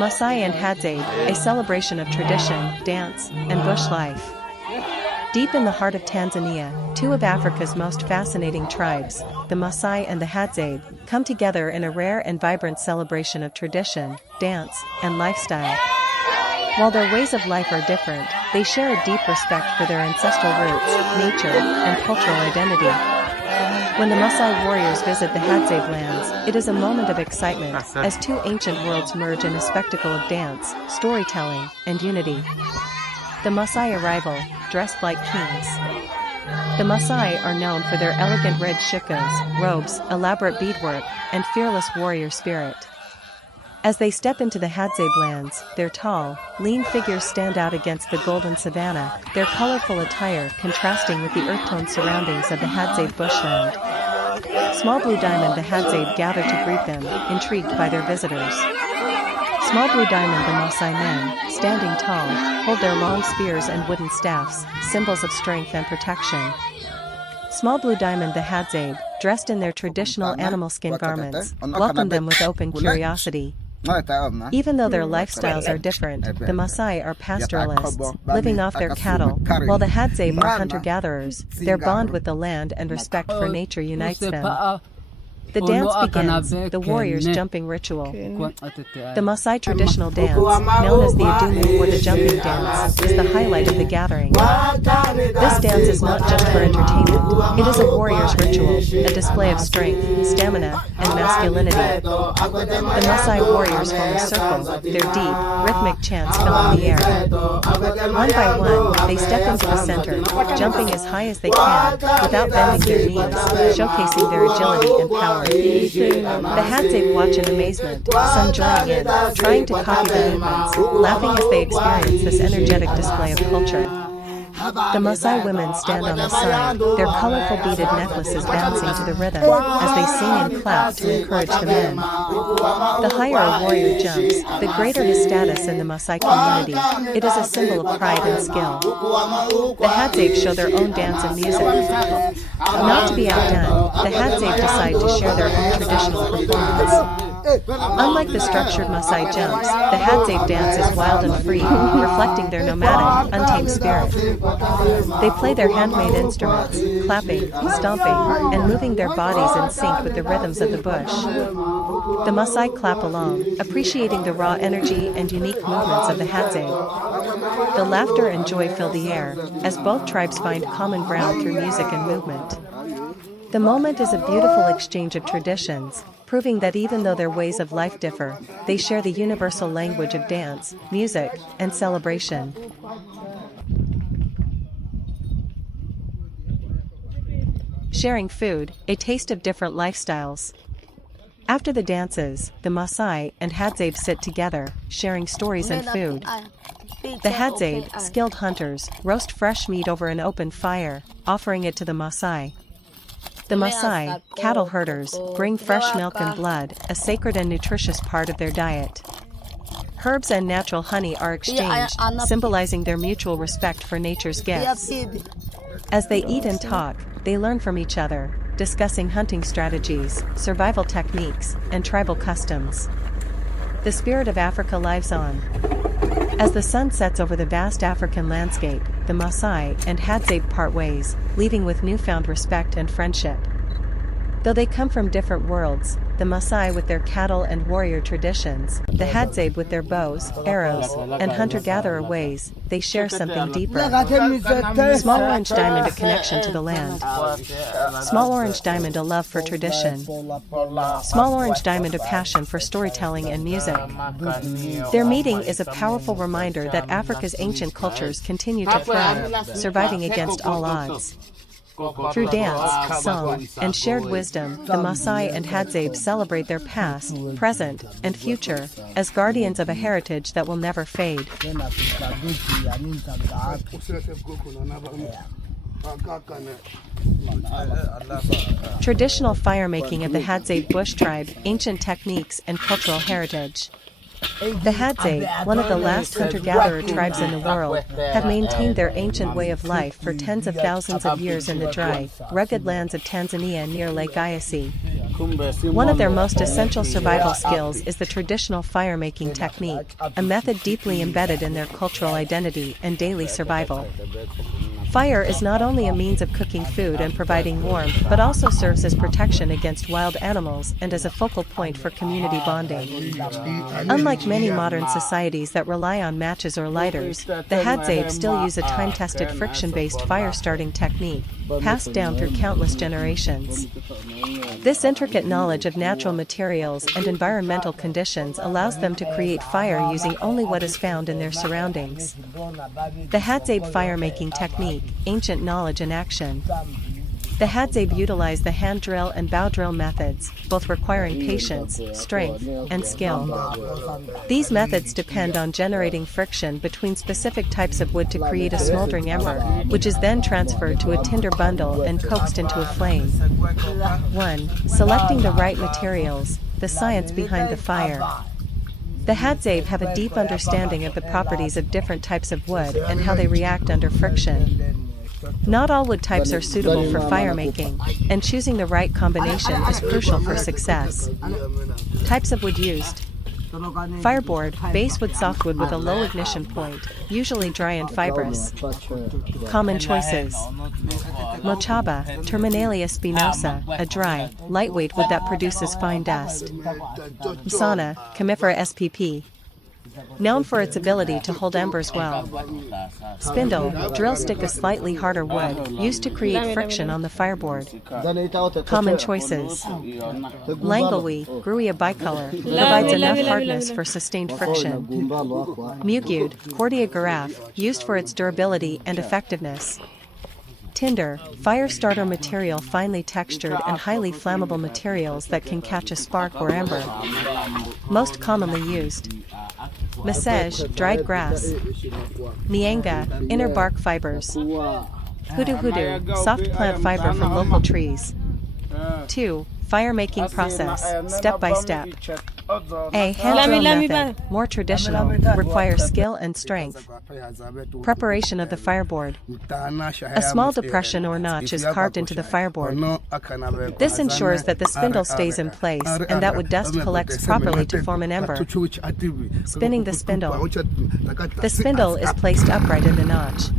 Maasai and Hadzabe, a celebration of tradition, dance, and bush life. Deep in the heart of Tanzania, two of Africa's most fascinating tribes, the Maasai and the Hadzabe, come together in a rare and vibrant celebration of tradition, dance, and lifestyle. While their ways of life are different, they share a deep respect for their ancestral roots, nature, and cultural identity. When the Maasai warriors visit the Hadzabe lands, it is a moment of excitement, as two ancient worlds merge in a spectacle of dance, storytelling, and unity. The Maasai arrival, dressed like kings. The Maasai are known for their elegant red shukas, robes, elaborate beadwork, and fearless warrior spirit. As they step into the Hadzabe lands, their tall, lean figures stand out against the golden savanna, their colorful attire contrasting with the earth-toned surroundings of the Hadzabe bushland. Small Blue Diamond the Hadzabe gather to greet them, intrigued by their visitors. Small Blue Diamond the Maasai men, standing tall, hold their long spears and wooden staffs, symbols of strength and protection. Small Blue Diamond the Hadzabe, dressed in their traditional animal skin garments, welcome them with open curiosity. Even though their lifestyles are different, the Maasai are pastoralists, living off their cattle, while the Hadzabe are hunter-gatherers. Their bond with the land and respect for nature unites them. The dance begins, the warriors' jumping ritual. The Maasai traditional dance, known as the Adumu or the jumping dance, is the highlight of the gathering. This dance is not just for entertainment, it is a warrior's ritual, a display of strength, stamina, and masculinity. The Maasai warriors form a circle, their deep, rhythmic chants filling the air. One by one, they step into the center, jumping as high as they can, without bending their knees, showcasing their agility and power. The Hadzabe watch in amazement, some joining in, trying to copy the movements, laughing as they experience this energetic display of culture. The Maasai women stand on the side, their colorful beaded necklaces bouncing to the rhythm, as they sing and clap to encourage the men. The higher a warrior jumps, the greater his status in the Maasai community. It is a symbol of pride and skill. The Hadzabe show their own dance and music. Not to be outdone, the Hadzabe decide to share their own traditional performance. Unlike the structured Maasai jumps, the Hadzabe dance is wild and free, reflecting their nomadic, untamed spirit. They play their handmade instruments, clapping, stomping, and moving their bodies in sync with the rhythms of the bush. The Maasai clap along, appreciating the raw energy and unique movements of the Hadzabe. The laughter and joy fill the air, as both tribes find common ground through music and movement. The moment is a beautiful exchange of traditions, proving that even though their ways of life differ, they share the universal language of dance, music, and celebration. Sharing food, a taste of different lifestyles. After the dances, the Maasai and Hadzabe sit together, sharing stories and food. The Hadzabe, skilled hunters, roast fresh meat over an open fire, offering it to the Maasai. The Maasai, cattle herders, bring fresh milk and blood, a sacred and nutritious part of their diet. Herbs and natural honey are exchanged, symbolizing their mutual respect for nature's gifts. As they eat and talk, they learn from each other, discussing hunting strategies, survival techniques, and tribal customs. The spirit of Africa lives on. As the sun sets over the vast African landscape, the Maasai and Hadzabe part ways, leaving with newfound respect and friendship. Though they come from different worlds, the Maasai with their cattle and warrior traditions, the Hadzabe with their bows, arrows, and hunter-gatherer ways, they share something deeper. Small Orange Diamond, a connection to the land. Small Orange Diamond, a love for tradition. Small Orange Diamond, a passion for storytelling and music. Their meeting is a powerful reminder that Africa's ancient cultures continue to thrive, surviving against all odds. Through dance, song, and shared wisdom, the Maasai and Hadzabe celebrate their past, present, and future, as guardians of a heritage that will never fade. Traditional firemaking of the Hadzabe Bush tribe, ancient techniques and cultural heritage. The Hadzabe, one of the last hunter-gatherer tribes in the world, have maintained their ancient way of life for tens of thousands of years in the dry, rugged lands of Tanzania near Lake Eyasi. One of their most essential survival skills is the traditional fire-making technique, a method deeply embedded in their cultural identity and daily survival. Fire is not only a means of cooking food and providing warmth but also serves as protection against wild animals and as a focal point for community bonding. Unlike many modern societies that rely on matches or lighters, the Hadzabe still use a time-tested friction-based fire-starting technique, passed down through countless generations. This intricate knowledge of natural materials and environmental conditions allows them to create fire using only what is found in their surroundings. The Hadzabe fire-making technique, ancient knowledge in action. The Hadzabe utilize the hand drill and bow drill methods, both requiring patience, strength, and skill. These methods depend on generating friction between specific types of wood to create a smoldering ember, which is then transferred to a tinder bundle and coaxed into a flame. 1. Selecting the right materials, the science behind the fire. The Hadzabe have a deep understanding of the properties of different types of wood and how they react under friction. Not all wood types are suitable for firemaking, and choosing the right combination is crucial for success. Types of wood used: fireboard, basswood softwood with a low ignition point, usually dry and fibrous. Common choices: mochaba, Terminalia spinosa, a dry, lightweight wood that produces fine dust. Msana, Comifera spp. Known for its ability to hold embers well. Spindle, drill stick, a slightly harder wood, used to create friction on the fireboard. Common choices: Langlewi, Grewia bicolor, provides enough hardness for sustained friction. Mugud, Cordia garaf, used for its durability and effectiveness. Tinder, fire starter material, finely textured and highly flammable materials that can catch a spark or ember. Most commonly used: Masej, dried grass. Mianga, inner bark fibers. Hoodoo hoodoo, soft plant fiber from local trees. 2. Fire-making process, step by step. A. Hand drill method, more traditional, requires skill and strength. Preparation of the fireboard. A small depression or notch is carved into the fireboard. This ensures that the spindle stays in place and that wood dust collects properly to form an ember. Spinning the spindle. The spindle is placed upright in the notch.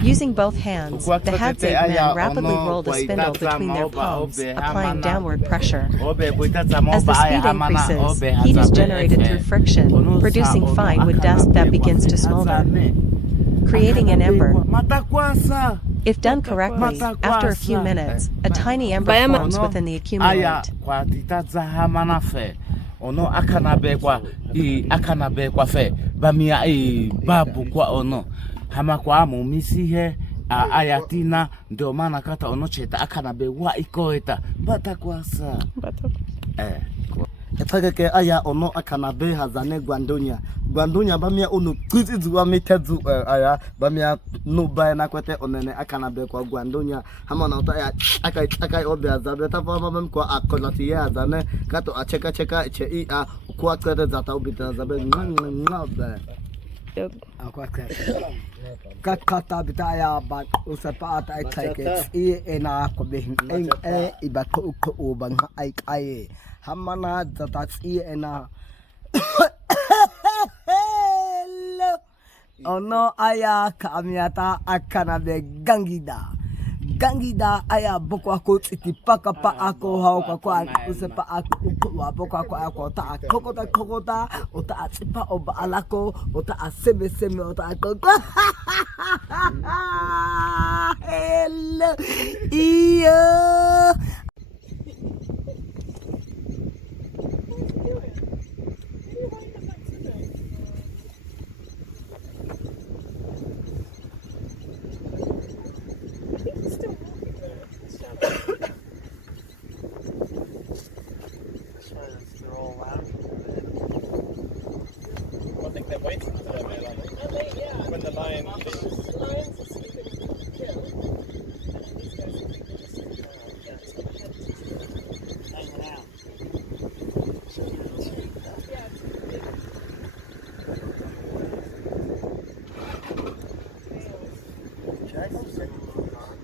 Using both hands, the Hadzabe men rapidly roll the spindle between their palms, applying downward pressure. As the speed increases, heat is generated through friction, producing fine wood dust that begins to smolder, creating an ember. If done correctly, after a few minutes, a tiny ember forms within the accumulate. Ono akanabekwa fe bamia babu kwa ono hama kwa mumisi he ayatina ndio maana kata ono cheta akanabewa ikoeta batakwasa etageke aya ono akanabe hazane gwandonya bamia ono kuzizuwa metezu aya bamia no ba na kwete onene akanabe kwa gwandonya hama na ota akai obe Hadzabe ta fama bam kwa akolati ya hazane kato acheka che kwa kwete zata obi Hadzabe ngaba akwa kakata bitaya ba usapa ata take ena ko be ibako ko obang ai hamana zata ena ono aya kamiata akanabe gangida aya bokwa ko tsitipaka pa ako hauka kwa usapa ako bokwa ako ta kokota ota atsipa oba alako ota aseme ota ako hello iyo When the lion leaves. The lions are sleeping in the kill. And these guys are just hanging out.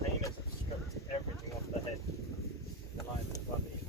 the hyenas have stripped everything off the head. The lions have bloody